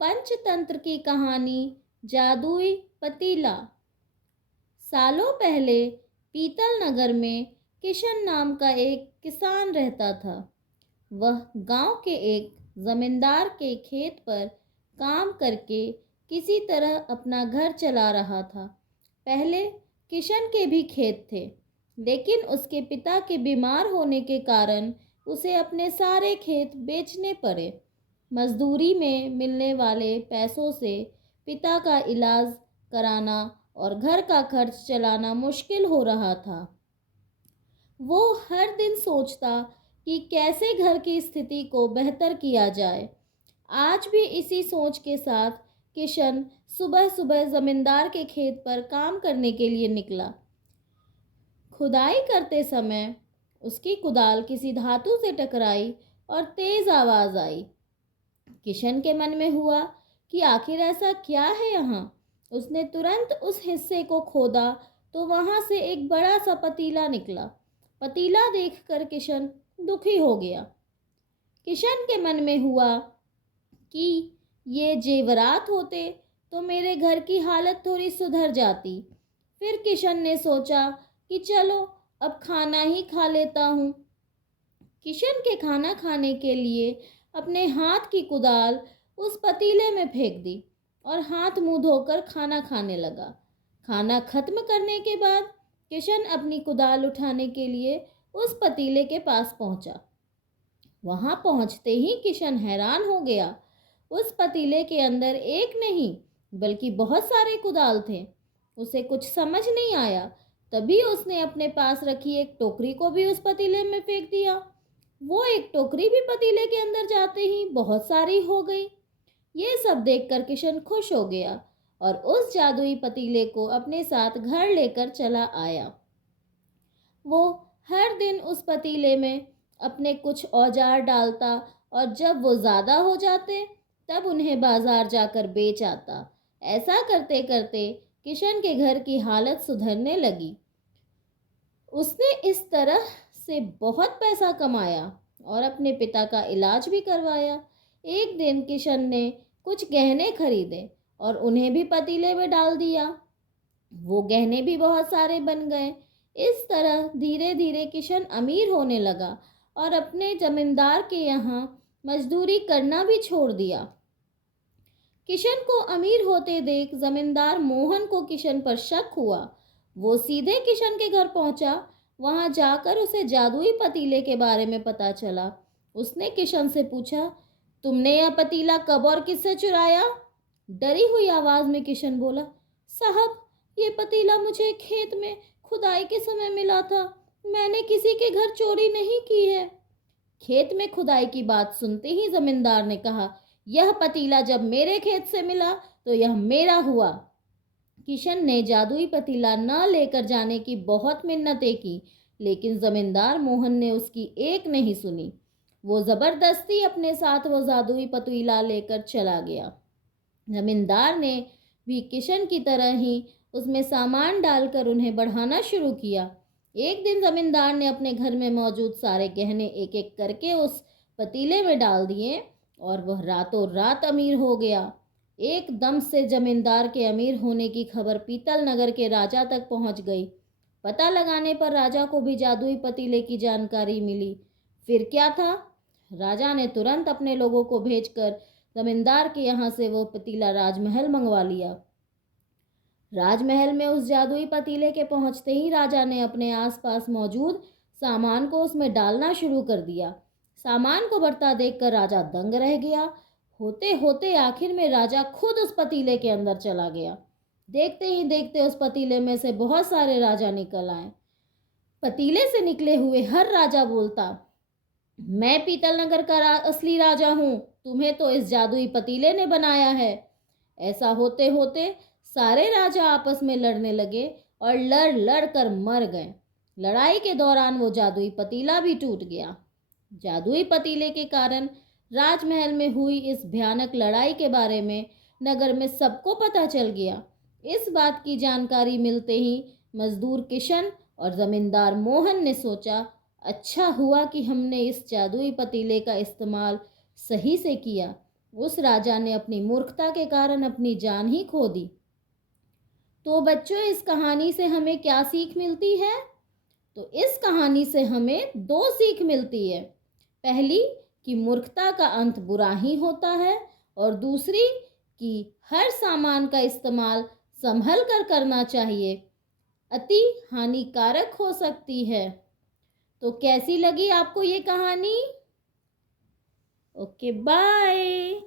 पंचतंत्र की कहानी जादुई पतीला। सालों पहले पीतल नगर में किशन नाम का एक किसान रहता था। वह गांव के एक जमींदार के खेत पर काम करके किसी तरह अपना घर चला रहा था। पहले किशन के भी खेत थे, लेकिन उसके पिता के बीमार होने के कारण उसे अपने सारे खेत बेचने पड़े। मजदूरी में मिलने वाले पैसों से पिता का इलाज कराना और घर का खर्च चलाना मुश्किल हो रहा था। वो हर दिन सोचता कि कैसे घर की स्थिति को बेहतर किया जाए। आज भी इसी सोच के साथ किशन सुबह सुबह जमींदार के खेत पर काम करने के लिए निकला। खुदाई करते समय उसकी कुदाल किसी धातु से टकराई और तेज आवाज आई। किशन के मन में हुआ कि आखिर ऐसा क्या है यहाँ। उसने तुरंत उस हिस्से को खोदा तो वहां से एक बड़ा सा पतीला निकला। पतीला देखकर किशन दुखी हो गया। किशन के मन में हुआ कि ये जेवरात होते तो मेरे घर की हालत थोड़ी सुधर जाती। फिर किशन ने सोचा कि चलो अब खाना ही खा लेता हूँ। किशन के खाना खाने के लिए अपने हाथ की कुदाल उस पतीले में फेंक दी और हाथ मुंह धोकर खाना खाने लगा। खाना खत्म करने के बाद किशन अपनी कुदाल उठाने के लिए उस पतीले के पास पहुंचा। वहां पहुंचते ही किशन हैरान हो गया। उस पतीले के अंदर एक नहीं बल्कि बहुत सारे कुदाल थे। उसे कुछ समझ नहीं आया। तभी उसने अपने पास रखी एक टोकरी को भी उस पतीले में फेंक दिया। वो एक टोकरी भी पतीले के अंदर जाते ही बहुत सारी हो गई। ये सब देखकर किशन खुश हो गया और उस जादुई पतीले को अपने साथ घर लेकर चला आया। वो हर दिन उस पतीले में अपने कुछ औजार डालता और जब वो ज़्यादा हो जाते तब उन्हें बाजार जाकर बेच आता। ऐसा करते करते किशन के घर की हालत सुधरने लगी। उसने इस तरह से बहुत पैसा कमाया और अपने पिता का इलाज भी करवाया। एक दिन किशन ने कुछ गहने खरीदे और उन्हें भी पतीले में डाल दिया। वो गहने भी बहुत सारे बन गए। इस तरह धीरे धीरे किशन अमीर होने लगा और अपने जमींदार के यहाँ मजदूरी करना भी छोड़ दिया। किशन को अमीर होते देख जमींदार मोहन को किशन पर शक हुआ। वो सीधे किशन के घर पहुंचा। वहां जाकर उसे जादुई पतीले के बारे में पता चला। उसने किशन से पूछा, तुमने यह पतीला कब और किससे चुराया? डरी हुई आवाज में किशन बोला, साहब, ये पतीला मुझे खेत में खुदाई के समय मिला था। मैंने किसी के घर चोरी नहीं की है। खेत में खुदाई की बात सुनते ही जमींदार ने कहा, यह पतीला जब मेरे खेत से मिला तो यह मेरा हुआ। किशन ने जादुई पतीला न लेकर जाने की बहुत मिन्नतें की, लेकिन जमींदार मोहन ने उसकी एक नहीं सुनी। वो जबरदस्ती अपने साथ वो जादुई पतीला लेकर चला गया। जमींदार ने भी किशन की तरह ही उसमें सामान डालकर उन्हें बढ़ाना शुरू किया। एक दिन जमींदार ने अपने घर में मौजूद सारे गहने एक एक करके उस पतीले में डाल दिए और वह रातों रात अमीर हो गया। एकदम से जमींदार के अमीर होने की खबर पीतल नगर के राजा तक पहुंच गई। पता लगाने पर राजा को भी जादुई पतीले की जानकारी मिली। फिर क्या था? राजा ने तुरंत अपने लोगों को भेजकर जमींदार के यहाँ से वो पतीला राजमहल मंगवा लिया। राजमहल में उस जादुई पतीले के पहुंचते ही राजा ने अपने आसपास मौजूद सामान को उसमें डालना शुरू कर दिया। सामान को बढ़ता देखकर राजा दंग रह गया। होते होते आखिर में राजा खुद उस पतीले के अंदर चला गया। देखते ही देखते उस पतीले में से बहुत सारे राजा निकल आए। पतीले से निकले हुए हर राजा बोलता, मैं पीतल नगर का असली राजा हूँ। तुम्हें तो इस जादुई पतीले ने बनाया है। ऐसा होते होते सारे राजा आपस में लड़ने लगे और लड़ लड़ कर मर गए। लड़ाई के दौरान वो जादुई पतीला भी टूट गया। जादुई पतीले के कारण राजमहल में हुई इस भयानक लड़ाई के बारे में नगर में सबको पता चल गया। इस बात की जानकारी मिलते ही मजदूर किशन और जमींदार मोहन ने सोचा, अच्छा हुआ कि हमने इस जादुई पतीले का इस्तेमाल सही से किया। उस राजा ने अपनी मूर्खता के कारण अपनी जान ही खो दी। तो बच्चों, इस कहानी से हमें क्या सीख मिलती है? तो इस कहानी से हमें दो सीख मिलती है। पहली कि मूर्खता का अंत बुरा ही होता है, और दूसरी कि हर सामान का इस्तेमाल संभल कर करना चाहिए, अति हानिकारक हो सकती है। तो कैसी लगी आपको ये कहानी? Okay, bye.